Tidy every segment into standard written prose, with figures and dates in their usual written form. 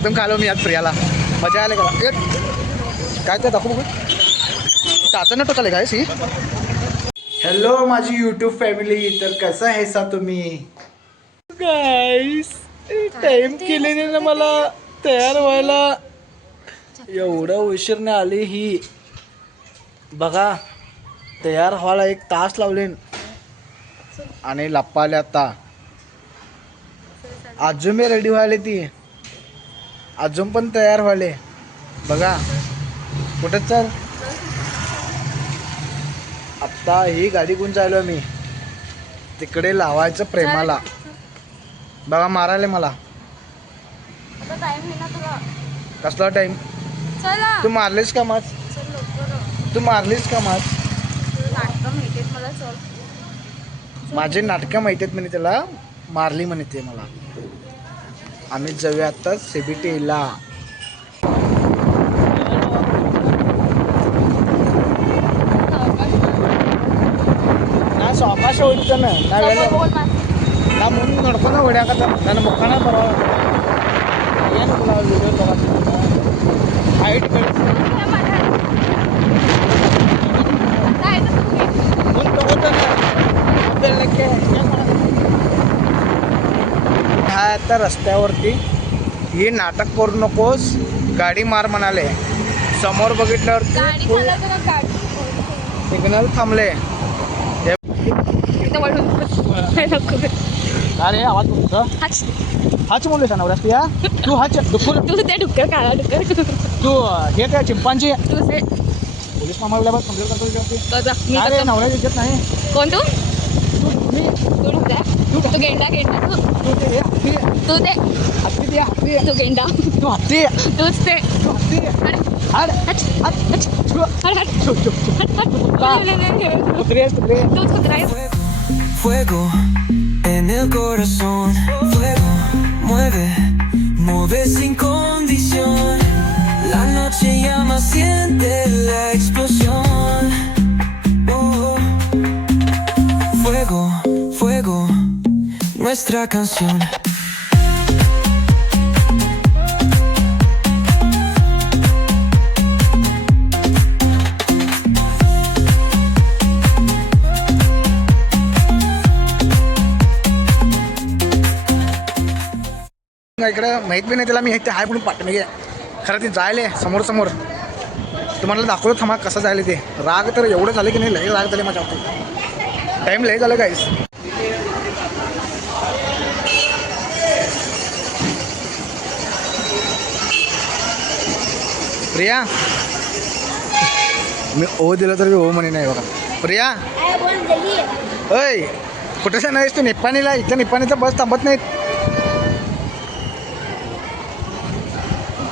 एकदम खालो मी आज प्रियाला मजा आले का काय ते दाखवू टाचा न टोकाले काय सी. हॅलो माझी यूट्यूब फॅमिली, तर कसं आहे सा तुम्ही गाईस. टाइम केलेने ना मला तयार व्हायला, एवढा उशीरने आली ही बघा. तयार व्हायला 1 तास लावले आणि लप्पा आले. आता अजून मी रेडी व्हायला, ती अजून पण तयार व्हायले बघा. कुठं चल आत्ता ही गाडी घेऊन चाललो मी तिकडे लावायचं प्रेमाला. बघा मारायला मला. कसला टाइम? तू मारलीस का माझ? तू मारलीस का माझ? माझे नाटकं माहिती आहेत म्हणे, त्याला मारली म्हणे ते मला. आम्ही जाऊया आता CBTला. ನಾ ಸಾವಕಾಶ ಹೋಗ್ತಾನೆ ನಾವೆಲ್ಲ ನಾ ಮುಂದೆ ನೋಡ್ಕೊಂಡು ಹೊಡ್ಯಾಕತ್ತ. ನನ್ನ ಮುಖನ ಬರೋಲ್ಲ, ಏನು ವಿಡಿಯೋ ತಗೋತೀನಿ ಹೈಟ್ ಮುಂದೆ ತಗೋತಾನೆ ಬೆಳ್ಳಕ್ಕೆ. हा आता रस्त्यावरती ही नाटक करू नकोस, गाडी मार म्हणाले. समोर बघितल्यावरती सिग्नल थांबले. अरे आवाज बोलतो हाच बोललेस ना रस्त्या. तू हाच डुक्कर, तू हे काय चिंपांची पोलीस मामाला बस कंप्लेंट करतो. अरे नवऱ्या विचारत नाही कोण तू? तू गेंडा तू ते हत्ती, तू ते हत्ती ते हत्ती, तू गेंडा, तू हत्ती, तूच ते. तू हत्ती. हट हट हट तूच कुत्रा आहेस. Fuego en el corazón, fuego mueve, mueve sin condición. La noche llama, siente la explosión. Oh. Fuego, fuego, nuestra canción. इकडे माहित बी नाही त्याला मी ते हाय म्हणून पाठवणे गे. खरं ते जायले समोर समोर तुम्हाला दाखवतो थांबा कसं जायले ते. राग तर एवढं झालं की नाही, लई राग झाले माझ्या बाबतीत. टाईम लई झालं गाईस. प्रिया मी ओ दिलं तर ओ म्हणे नाही बघा. प्रिया ओय कुठेच नाहीस तू? निप्पाणीला. इथं निप्पाणीचं बस थांबत नाहीत.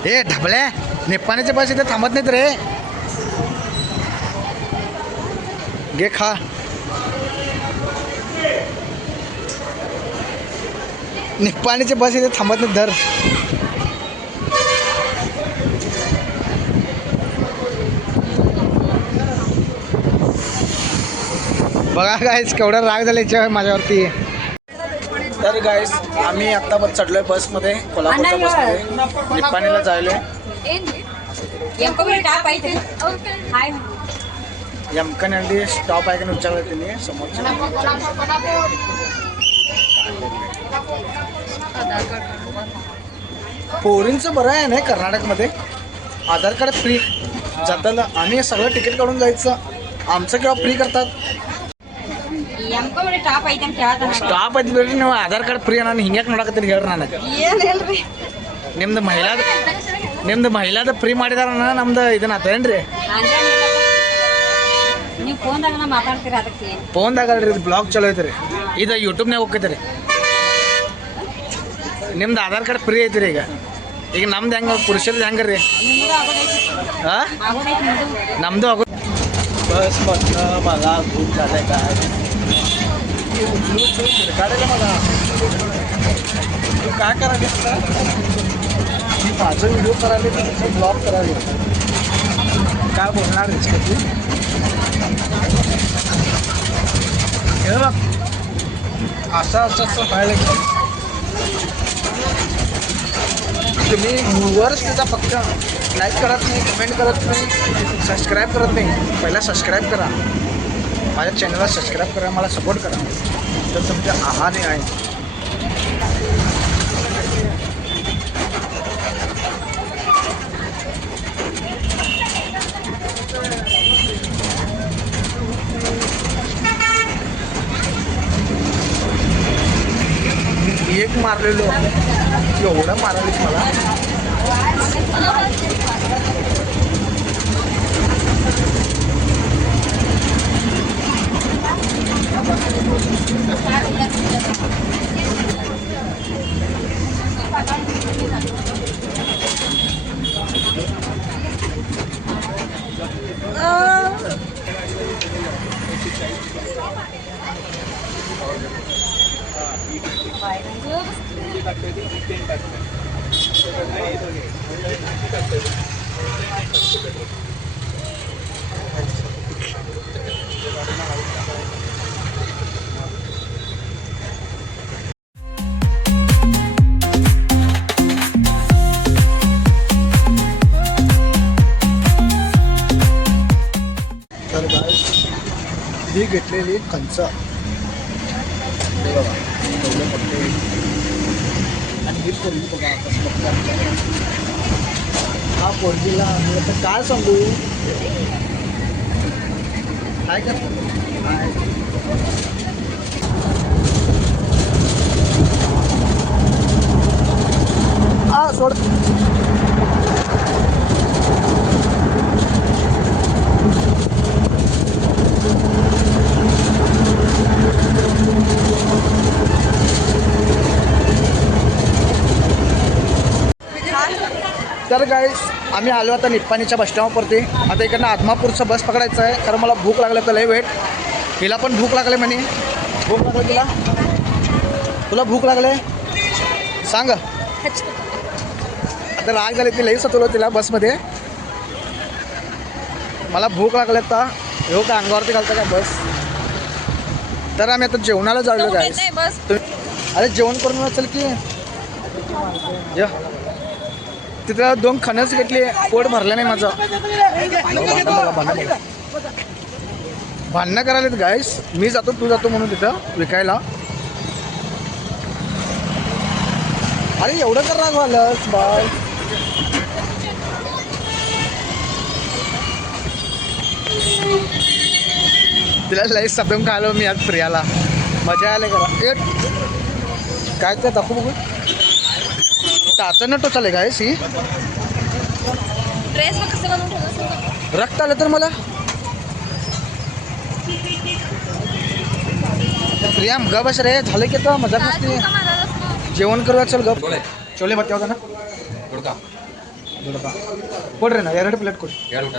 हे ढबल्या निप्पाणीचे बस इथे थांबत नाहीत रे. घे खा. निप्पाणीचे बस इथे थांबत नाहीत. धर. बघा गाईस केवढा राग झाला माझ्यावरती. तर गाईस आम्ही आत्ता चढलोय बसमध्ये, कोल्हापूरच्या बसमध्ये निप्पाणीला जायलोय. यमकनहल्ली स्टॉप आहे का विचारलं त्यांनी समोरच्या. पोरींचं बरं आहे ना कर्नाटकमध्ये, आधार कार्ड फ्री जाताना. आम्ही सगळं तिकीट काढून जायचं, आमचं केव्हा फ्री करतात. ಸ್ಟಾಪ್ ಐತಿ ಬಿಡ್ರಿ ನೀವು. ಆಧಾರ್ ಕಾರ್ಡ್ ಫ್ರೀ ನಾನು ಹಿಂಗ್ಯಾಕೆ ನೋಡಕತ್ತೀರಿ ಹೇಳ್ರಿ. ನನಗೆ ನಿಮ್ದು ಮಹಿಳಾದ ಫ್ರೀ ಮಾಡಿದಾರ, ನಮ್ದು ಇದನ್ನ ಆತೇನ್ರಿ? ಫೋನ್ದಾಗ ಅಲ್ರಿ, ಇದು ಬ್ಲಾಗ್ ಚಲೋ ಐತ್ರಿ, ಇದು ಯೂಟ್ಯೂಬ್ನಾಗ ಹೋಗ್ತೈತ್ರಿ. ನಿಮ್ದು ಆಧಾರ್ ಕಾರ್ಡ್ ಫ್ರೀ ಐತ್ರಿ. ಈಗ ನಮ್ದು ಹೆಂಗೆ ಪುರುಷರದ್ದು ಹೆಂಗೆ ರೀ? ಹಾಂ ನಮ್ಮದು ಆಗೋ बस मधनं मला खूप झालं काय काढायला. मला तू काय करायलीस ना? मी माझं व्हिडिओ करायला, तुझं ब्लॉग करायला. काय बोलणार आहेस का तू? हे बघ असं व्हायला. तुम्ही वरच त्याचा फक्त लाईक करत नाही, कमेंट करत नाही, सबस्क्राईब करत नाही. पहिला सबस्क्राईब करा, माझ्या चॅनलला सबस्क्राईब करा, मला सपोर्ट करा. तर तुमच्या आहाने आहे. एक मारलेलो एवढं मारलीस मला. तर guys, ही घेतलेली कंच हे बघा एवढे मोठे. आणि ही पोरगी बघा कसं बघते. हा पोरगीला मी आता काय सांगू, काय करतो हा सोड. तर गाईस आम्ही आलो आता निप्पाणीच्या बस स्टॉपवरती. आता इकडनं आदमापूरचं बस पकडायचं आहे, कारण मला भूक लागलं तर लय वेट. हिला पण भूक लागले म्हणे. भूक लागले तुला? तुला भूक लागले सांग. आता राग झाली ती लई सतवलं तिला बसमध्ये. मला भूक लागले तर येऊ का अंगावरती घालतं का बस. तर आम्ही आता जेवणाला जायलो गाईस. अरे जेवण करून असेल की या तिथं 2 खणस घेतली, पोट भरलं नाही माझं. भांडणं करायला गाईस. मी जातो तू जातो म्हणून तिथं विकायला. अरे एवढं कर राग झालंस बाय. तिला लई सपन खायला मी आज प्रियाला. मजा आले करा. काय ते दाखवू बघू. टाचन टोचाले गायस ही. ड्रेस मग कसं बनवून ठेवलं रक्त आलं तर मला. प्रिया ग बस रे, झालं की तर मजा नसते. जेवण करूया चल ग. छोले भट्टे होता ना ಹುಡುಕ ಕೊಡ್ರಿ ನಾ 2 ಪ್ಲೇಟ್ ಕೊಡಿ. 2 ಊಟ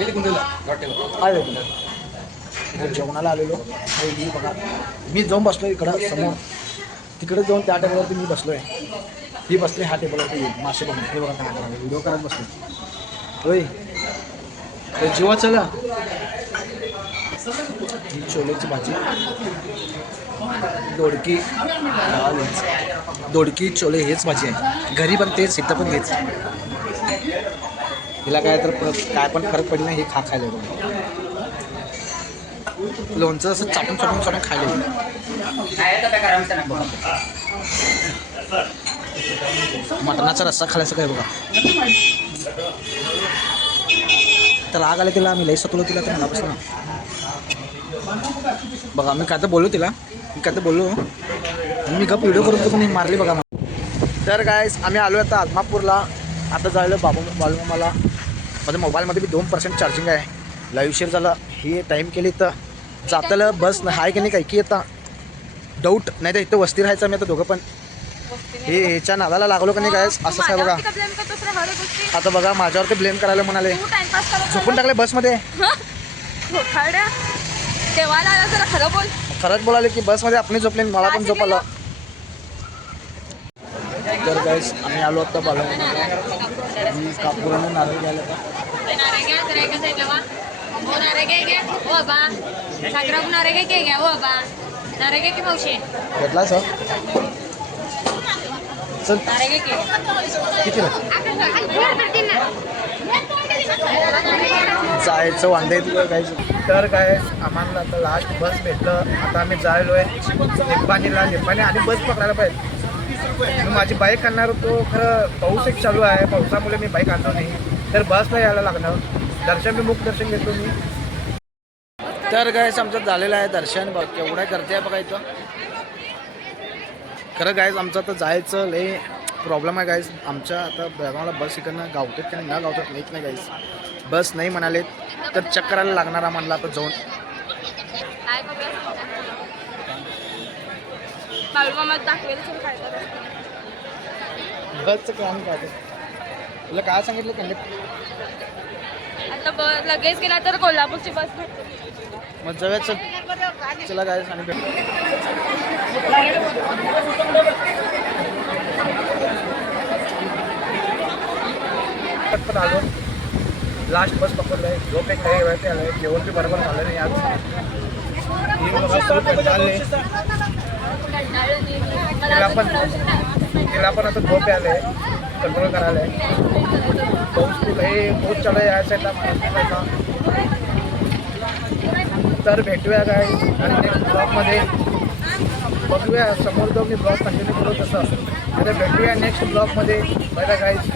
ಇಲ್ಲಿ ಕುಂದಿಲ್ಲ ಹೊಟ್ಟೆ आले जेवणाला आलेलो. मी बघा मी जाऊन बसलो इकडं समोर. तिकडे जाऊन त्या टेबलवरती मी बसलो आहे. ही बसली ह्या टेबलवरती मासे बघून. हे बघा काय करा व्हिडिओ करत बसलो. होय ते जीवा चला. ही छोलेची भाजी, दोडकी दोडकी छोले हेच भाजी आहे. घरी पण तेच, इथं पण तेच. हिला काय तर काय पण फरक पडला नाही. हे खायला लोणचं असं चाटून चाटून चाटून खायला. मटणाचा रस्सा खायचं काय बघा. तर राग आला तिला. आम्ही लई सतवलो तिला. तर मला बसला बघा. मी काय तर बोललो तिला. मी गप व्हिडिओ करून पण मारली बघा. तर गायस आम्ही आलो आता आदमापूरला. आता जायला बालू मला माझ्या मोबाईलमध्ये बी 2% चार्जिंग आहे. लाईव्ह शेअर झालं. ही टाईम केली तर जाताला बस आहे की नाही काही की येता डाऊट. नाही तर इथं वस्ती राहायचं. मी आता दोघं पण हे ह्याच्या नादाला लागलो का नाही गायस. असंच आहे बघा. आता बघा माझ्यावरती ब्लेम करायला म्हणाले. झोपून टाकले बसमध्ये. खरंच बोलाले की बसमध्ये आपण झोपले, मला पण झोप आला. तर गायस आम्ही आलो आता बालू. मी कापूराने नारळ घ्यायला का घेतला सर. चल कितीला जायचं वांदे काय. तर काय आम्हाला आता लास्ट बस भेटलं. आता आम्ही जायलोय निप्पाणी आणि बस पकडायला पाहिजे. मी माझी बाईक आणणार होतो, खरं पाऊस एक चालू आहे. पावसामुळे मी बाईक आणलो नाही, तर बसला यायला लागणार. दर्शन मी मुख दर्शन घेतो मी. तर गायस आमचं झालेलं आहे दर्शन. बघ केवढं करते आहे बघा इथं. खरं गायस आमचं आता जायचं लय प्रॉब्लेम आहे गायस. आमच्या आता बेळगावला बस इकडनं गावतात की न गावतात माहीत नाही गायस. बस नाही म्हणाले तर चेक करायला लागणार आम्हाला आता जाऊन. बसचं काम काय तुला काय सांगितलं कंडक्टर? आता लगेच गेला तर कोल्हापूरची बस भेटते. मग जाऊया. चला गायस आणि पण आलो. लास्ट बस पकडलोय. झोप एक काही वेळ आलं. जेवण बी बरोबर झालं नाही आज. तिला पण आता झोप आले कंट्रोल करायला. पाऊस खूप हे पाऊस चालू आहे या साईडला महाराष्ट्राचा. तर भेटूया काय आणि नेक्स्ट ब्लॉगमध्ये बघूया. समोर जाऊन मी ब्लॉग कंटिन्यू करू तसं. तर भेटूया नेक्स्ट ब्लॉगमध्ये. Bye bye guys.